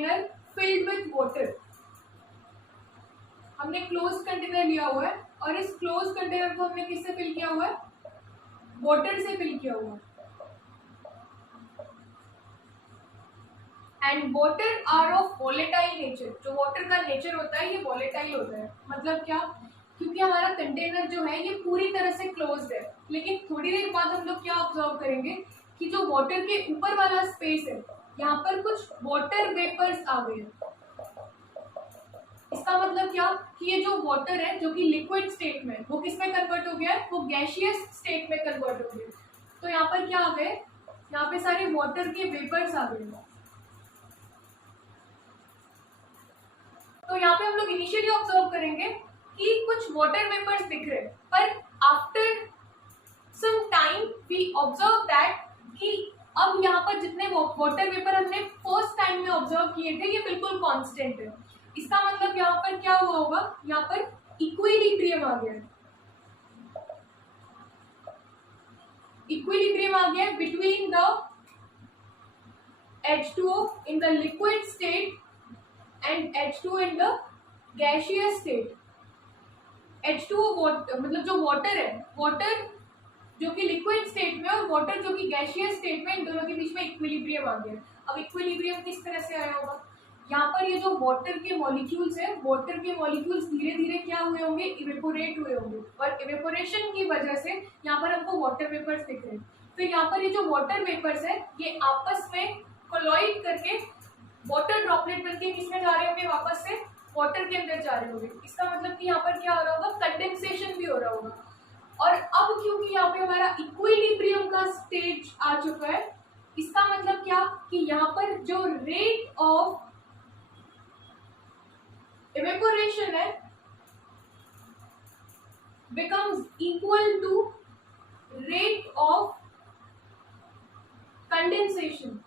Container filled with water. हमने close container लिया हुआ है और इस क्लोज कंटेनर को हमने किससे फिल किया हुआ है? वाटर से फिल किया हुआ है। And water are of volatile nature. जो वाटर का नेचर होता है ये वॉलेटाइल होता है। मतलब क्या? क्योंकि हमारा कंटेनर जो है ये पूरी तरह से क्लोज्ड है, लेकिन थोड़ी देर बाद हम लोग क्या ऑब्जर्व करेंगे कि जो वाटर के ऊपर वाला स्पेस है यहाँ पर कुछ वाटर वेपर्स आ गए हैं। इसका मतलब क्या कि ये जो वाटर है जो कि लिक्विड स्टेट में, वो किस में कन्वर्ट हो गया है? वो गैसियस स्टेट में कन्वर्ट हो गया। तो यहाँ पर क्या आ गए? यहाँ पे सारे वाटर के वेपर्स आ गए। तो यहाँ पे हम लोग इनिशियली ऑब्जर्व करेंगे कि कुछ वाटर वेपर्स दिख रहे हैं, पर after some time we observe that कि अब यहाँ पर जितने वाटर वेपर हमने फर्स्ट टाइम में ऑब्जर्व किए थे ये बिल्कुल कांस्टेंट है। इसका मतलब यहाँ पर क्या हुआ होगा? यहाँ पर इक्विलिब्रियम आ गया है। इक्विलिब्रियम आ गया between the H2O in the liquid state and H2O in the gaseous state। H2O मतलब जो वाटर है, वाटर जो कि लिक्विड स्टेट में और वाटर जो कि गैसियस स्टेट में, इन दोनों के बीच में इक्विलिब्रियम आ गया। अब इक्विलिब्रियम किस तरह से आया होगा? यहाँ पर ये जो वाटर के मॉलिक्यूल्स है, वाटर के मॉलिक्यूल्स धीरे धीरे क्या हुए होंगे? इवेपोरेट हुए होंगे, और इवेपोरेशन की वजह से यहाँ पर हमको वाटर वेपर्स दिख रहे हैं। फिर यहाँ पर ये जो वाटर वेपर्स है ये आपस में कोलॉइड करके वाटर ड्रॉपलेट बनके किसमें जा रहे होंगे? वापस से वाटर के अंदर जा रहे होंगे। इसका मतलब कि यहाँ पर क्या हो रहा होगा? कंडेंसेशन भी हो रहा होगा। और अब क्योंकि यहाँ पे हमारा इक्विलिब्रियम का स्टेज आ चुका है, इसका मतलब क्या कि यहाँ पर जो रेट ऑफ इवेपोरेशन है becomes equal to rate of condensation।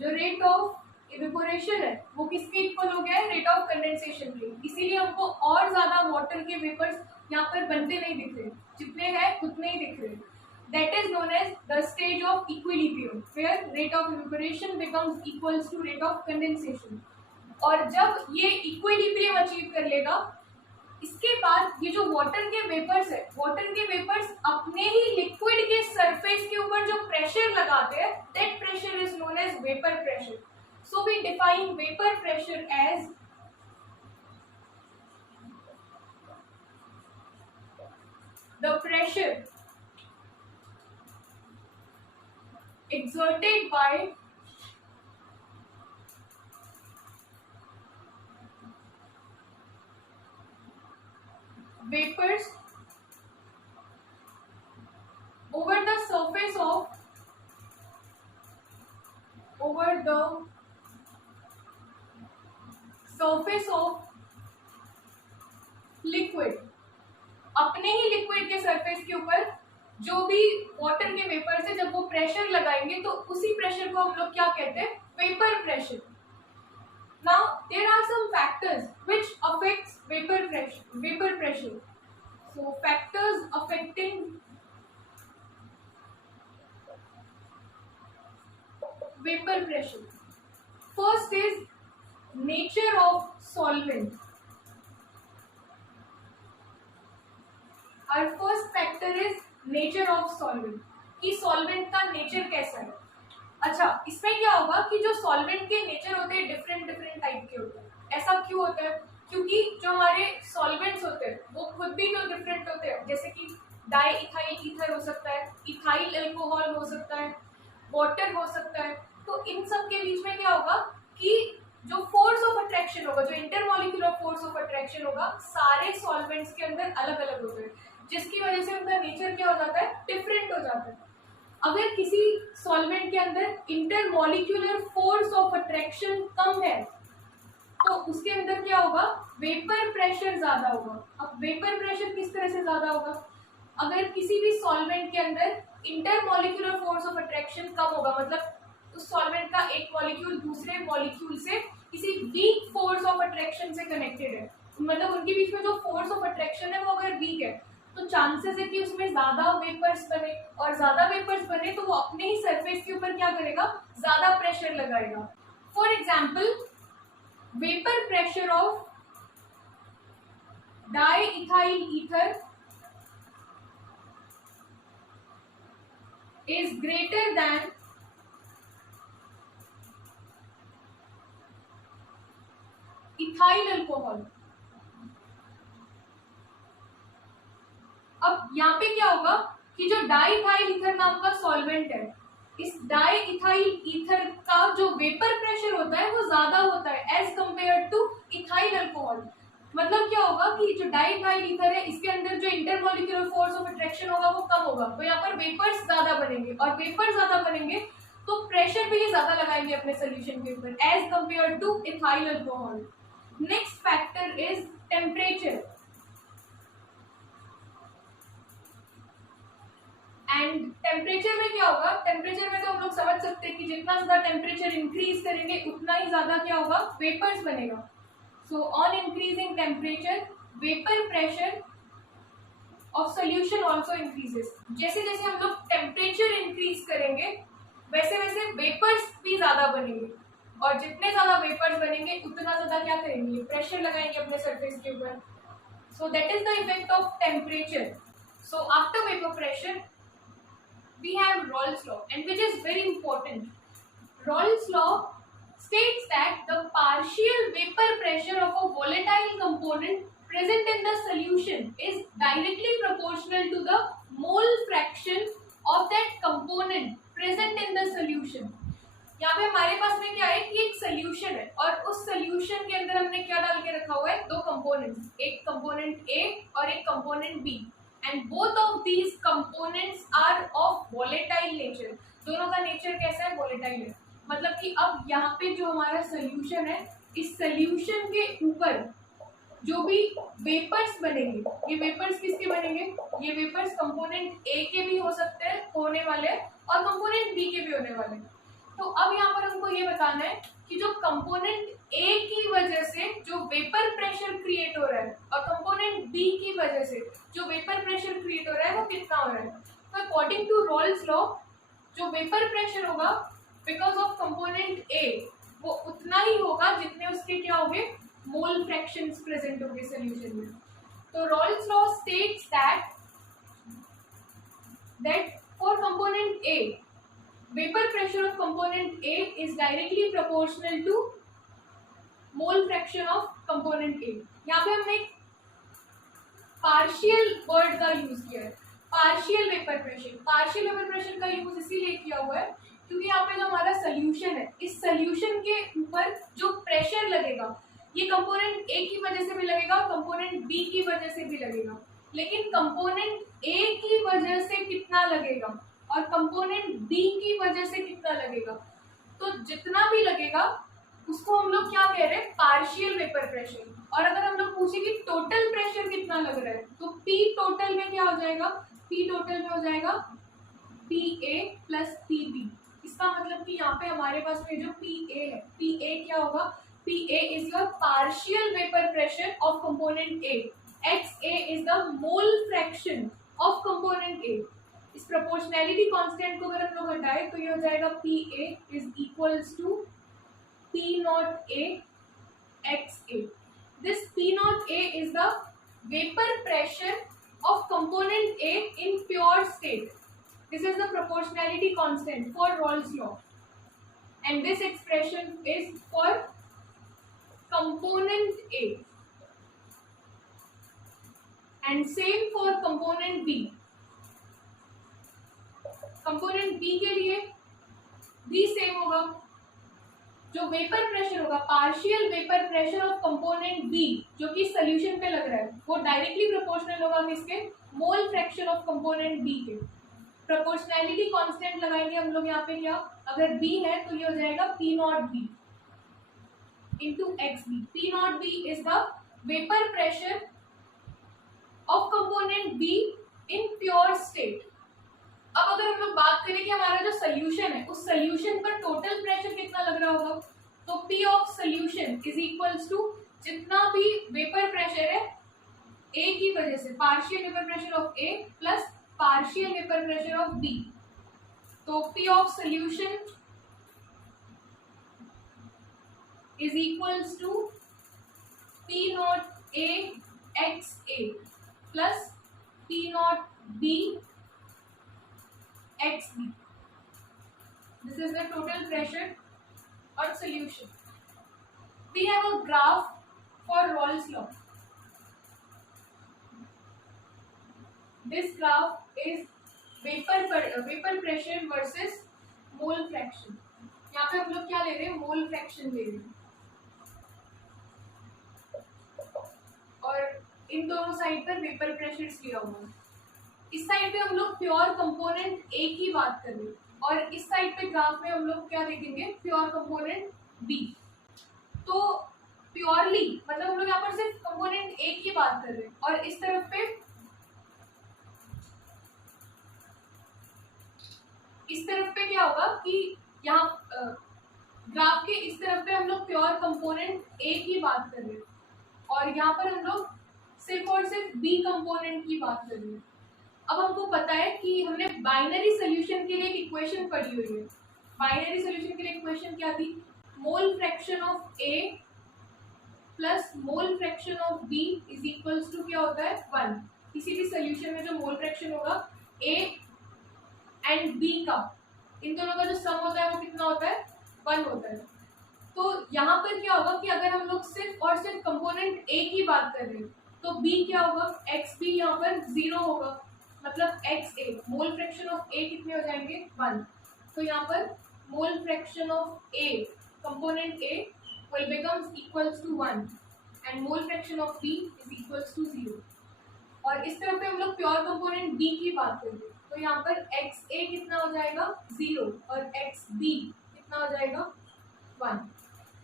जो रेट ऑफ इवेपोरेशन है वो किसके इक्वल हो गया है? रेट ऑफ कंडेंसेशन के। इसीलिए हमको और ज्यादा वाटर के वेपर्स यहाँ पर बनते नहीं दिख रहे, जितने हैं उतने ही दिख रहे। That is known as the stage of equilibrium where rate of evaporation becomes equals to rate of condensation. और जब ये इक्विलिब्रियम अचीव कर लेगा, इसके बाद ये जो वाटर के वेपर्स है, वाटर के वेपर्स अपने ही लिक्विड के सरफेस के ऊपर जो प्रेशर लगाते हैं, that pressure is known as vapour pressure. So we define vapour pressure as the pressure exerted by vapors over the surface of liquid। अपने ही लिक्विड के सरफेस के ऊपर जो भी वाटर के वेपर्स है, जब वो प्रेशर लगाएंगे तो उसी प्रेशर को हम लोग क्या कहते हैं? Vapour pressure. Now there are some factors which affects vapour pressure. So factors affecting vapour pressure. First is nature of solvent. Our first factor is nature of solvent, कि सॉल्वेंट का नेचर कैसा है। अच्छा, इसमें क्या होगा कि जो सॉल्वेंट के नेचर होते हैं डिफरेंट टाइप के होते हैं। ऐसा क्यों होता है? क्योंकि जो हमारे सॉल्वेंट्स होते हैं वो खुद भी तो डिफरेंट होते हैं। जैसे कि डाई इथाइल ईथर हो सकता है, इथाइल अल्कोहल हो सकता है, वाटर हो सकता है। तो इन सब के बीच में क्या होगा कि जो फोर्स ऑफ अट्रैक्शन होगा, जो इंटरमॉलिक्यूलर फोर्स ऑफ अट्रैक्शन होगा, सारे सॉल्वेंट्स के अंदर अलग अलग होते हैं, जिसकी वजह से उनका नेचर क्या हो जाता है? डिफरेंट हो जाता है। अगर किसी सॉल्वेंट के अंदर इंटरमॉलिक्यूलर फोर्स ऑफ अट्रैक्शन कम है तो उसके अंदर क्या होगा? वेपर प्रेशर ज्यादा होगा। अब वेपर प्रेशर किस तरह से ज्यादा होगा? अगर किसी भी सॉल्वेंट के अंदर इंटरमॉलिक्यूलर फोर्स ऑफ अट्रैक्शन कम होगा, मतलब उस सॉल्वेंट का एक मॉलिक्यूल दूसरे मॉलिक्यूल से किसी वीक फोर्स ऑफ अट्रैक्शन से कनेक्टेड है, मतलब उनके बीच में जो फोर्स ऑफ अट्रैक्शन है वो अगर वीक है, तो चांसेस है कि उसमें ज्यादा वेपर्स बने, और ज्यादा वेपर्स बने तो वो अपने ही सरफेस के ऊपर क्या करेगा? ज्यादा प्रेशर लगाएगा। For example vapour pressure of diethyl ether is greater than ethyl alcohol. अब यहाँ पे क्या होगा कि जो डाइइथाइल ईथर नाम का सॉल्वेंट है, इस डाइइथाइल ईथर का जो वेपर प्रेशर होता है वो ज्यादा होता है as compare to ethyl alcohol. मतलब क्या होगा कि जो डाइइथाइल ईथर है इसके अंदर जो इंटरमॉलिक्यूलर फोर्स ऑफ अट्रैक्शन होगा वो कम होगा, तो यहाँ पर वेपर्स ज्यादा बनेंगे, और वेपर ज्यादा बनेंगे तो प्रेशर भी ज्यादा लगाएंगे अपने सोल्यूशन के ऊपर as compare to ethyl alcohol. Next factor is temperature, and temperature में क्या होगा, टेम्परेचर में तो हम लोग समझ सकते हैं कि जितना ज्यादा टेम्परेचर इंक्रीज करेंगे उतना ही ज्यादा क्या होगा, वेपर्स बनेगा। So on increasing temperature, vapor pressure of solution also increases. जैसे जैसे हम लोग टेम्परेचर इंक्रीज करेंगे वैसे वैसे वेपर्स भी ज्यादा बनेंगे, और जितने ज्यादा वेपर्स बनेंगे उतना ज्यादा क्या करेंगे, प्रेशर लगाएंगे अपने सरफेस के ऊपर। So that is the effect of temperature. So after vapor pressure, we have Raoult's law, and which is very important. Raoult's law states that the partial vapor pressure of a volatile component present in the solution is directly proportional to the mole fraction of that component present in the solution. यहाँ पे हमारे पास में क्या है कि एक solution है, और उस सोल्यूशन के अंदर हमने क्या डाल के रखा हुआ है, दो कंपोनेंट्स, एक कंपोनेंट ए और एक component B, and both of these components are of volatile nature. दोनों का नेचर कैसा है, वोलेटाइल है। मतलब कि अब यहाँ पे जो हमारा सोल्यूशन है, इस सोल्यूशन के ऊपर जो भी वेपर्स बनेंगे, ये वेपर्स किसके बनेंगे, ये वेपर्स कंपोनेंट ए के भी हो सकते हैं, होने वाले हैं, और कंपोनेंट बी के भी होने वाले हैं। तो अब यहाँ पर हमको ये बताना है कि जो कंपोनेंट ए की वजह से जो वेपर प्रेशर क्रिएट हो रहा है, और कंपोनेंट बी की वजह से जो वेपर प्रेशर क्रिएट हो रहा है वो कितना हो रहा है। तो अकॉर्डिंग टू रॉल्स लॉ, जो वेपर प्रेशर होगा बिकॉज ऑफ कंपोनेंट ए वो उतना ही होगा जितने उसके क्या होंगे, मोल फ्रैक्शंस प्रेजेंट होंगे सॉल्यूशन में। तो Raoult's law states that for component A vapour pressure of component A is directly proportional to mole fraction of component A. यहाँ पे हमने पार्शियल वर्ड का यूज किया है, partial vapour pressure. Partial vapour pressure का use इसीलिए किया हुआ है क्योंकि यहाँ पे जो हमारा सोल्यूशन है, इस सोल्यूशन के ऊपर जो प्रेशर लगेगा ये कंपोनेंट ए की वजह से भी लगेगा, कंपोनेंट बी की वजह से भी लगेगा, लेकिन कंपोनेंट ए की वजह से कितना लगेगा और कंपोनेंट बी की वजह से कितना लगेगा, तो जितना भी लगेगा उसको हम लोग क्या कह रहे हैं, पार्शियल वेपर प्रेशर। और अगर हम लोग पूछे कि टोटल प्रेशर कितना लग रहा है, तो पी टोटल में क्या हो जाएगा, पी टोटल में हो जाएगा P A plus P B. इसका मतलब कि यहाँ पे हमारे पास में जो पी ए है, पी ए क्या होगा, P A is your partial vapour pressure of component A, x A is the mole fraction of component ए। इस प्रोपोर्शनैलिटी कांस्टेंट को अगर हम लोग हटाए तो ये हो जाएगा P A is equals to P naught A x A. This P naught A is the vapour pressure of component A in pure state. This is the proportionality constant for Raoult's law, and this expression is for component A, and same for component B. Component B के लिए भी same होगा, जो vapour pressure होगा, partial vapour pressure of component B जो कि solution पे लग रहा है, वो डायरेक्टली प्रोपोर्शनल होगा किसके, mole fraction of component B के। प्रोपोर्शनैलिटी कांस्टेंट लगाएंगे हम लोग यहाँ पे, क्या अगर बी है तो ये हो जाएगा P naught B into x B. P naught B is the vapour pressure of component B in pure state. अब अगर हम लोग बात करें कि हमारा जो सोल्यूशन है उस सोल्यूशन पर टोटल प्रेशर कितना लग रहा होगा, तो P of solution is equals to जितना भी वेपर प्रेशर है A की वजह से, partial vapour pressure of A plus partial vapour pressure of B। तो P of solution is equals to P naught A x A plus P naught B x B. This is the total pressure or solution. We have a graph for Rolle's law. This graph is vapor pressure versus mole fraction. यहाँ पे हम लोग क्या ले रहे हैं, mole fraction ले रहे हैं, और इन दोनों साइड पर वेपर प्रेशर दिया हुआ है. इस साइड पे हम लोग प्योर कंपोनेंट ए की बात कर रहे हैं और इस साइड पे ग्राफ में हम लोग क्या देखेंगे, प्योर कंपोनेंट बी. तो प्योरली मतलब हम लोग यहाँ पर सिर्फ कंपोनेंट ए की बात कर रहे हैं और इस तरफ पे क्या होगा कि यहाँ ग्राफ के इस तरफ पे हम लोग प्योर कंपोनेंट ए की बात कर रहे हैं और यहाँ पर हम लोग सिर्फ और सिर्फ बी कंपोनेंट की बात कर रहे हैं. अब हमको पता है कि हमने बाइनरी सोल्यूशन के लिए एक इक्वेशन पढ़ी हुई है. बाइनरी सोल्यूशन के लिए इक्वेशन क्या थी, mole fraction of A plus mole fraction of B is equals to क्या होता है, 1. किसी भी सोल्यूशन में जो मोल फ्रैक्शन होगा ए एंड बी का, इन दोनों का जो सम होता है वो कितना होता है, 1 होता है. तो यहाँ पर क्या होगा कि अगर हम लोग सिर्फ और सिर्फ कंपोनेंट ए की बात कर रहे हैं तो बी क्या होगा, एक्स बी यहाँ पर 0 होगा, मतलब X A, mole fraction of A कितने हो जाएंगे, 1. तो यहाँ पर mole fraction of A, component A will becomes equals to 1 and mole fraction of B is equals to 0. और इस तरफ पे हम लोग प्योर कंपोनेंट B की बात करेंगे तो यहाँ पर XA कितना हो जाएगा, 0 और XB कितना हो जाएगा, 1.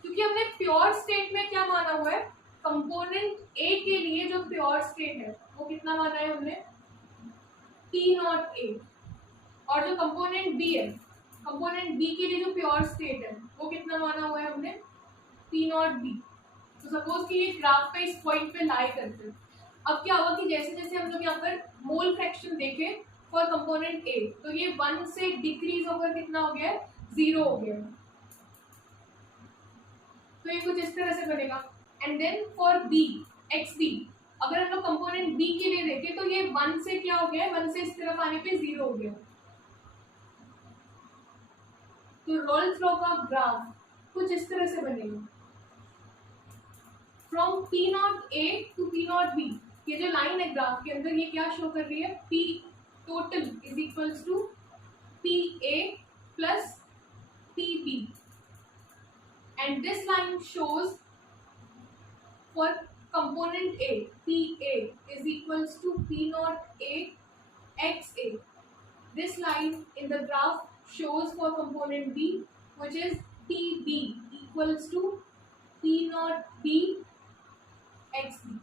क्योंकि हमने प्योर स्टेट में क्या माना हुआ है, कंपोनेंट A के लिए जो प्योर स्टेट है वो कितना माना है हमने, P नॉट A. और जो कंपोनेंट B है, कंपोनेंट B के लिए जो प्योर स्टेट है वो कितना माना हुआ है हमने, P नॉट B. तो सपोज कि ये ग्राफ पे इस पॉइंट पे लाई करते हैं. अब क्या होगा कि जैसे जैसे हम लोग यहाँ पर मोल फ्रैक्शन देखें फॉर कंपोनेंट A तो ये 1 से डिक्रीज होकर कितना हो गया है, 0 हो गया है. तो ये कुछ इस तरह से बनेगा. And then for B XB, अगर हम लोग कंपोनेंट B के लिए देखें तो ये 1 से क्या हो गया है, 1 से इस तरफ आने पे 0 हो गया. तो रोल्स लॉ का ग्राफ कुछ इस तरह से बनेगा. From P naught A to P naught B, ये जो लाइन है ग्राफ के अंदर ये क्या शो कर रही है, P total is equals to PA plus PB. And this line shows for component A, PA is equals to P naught A XA. This line in the graph shows for component B, which is PB equals to P naught B XB.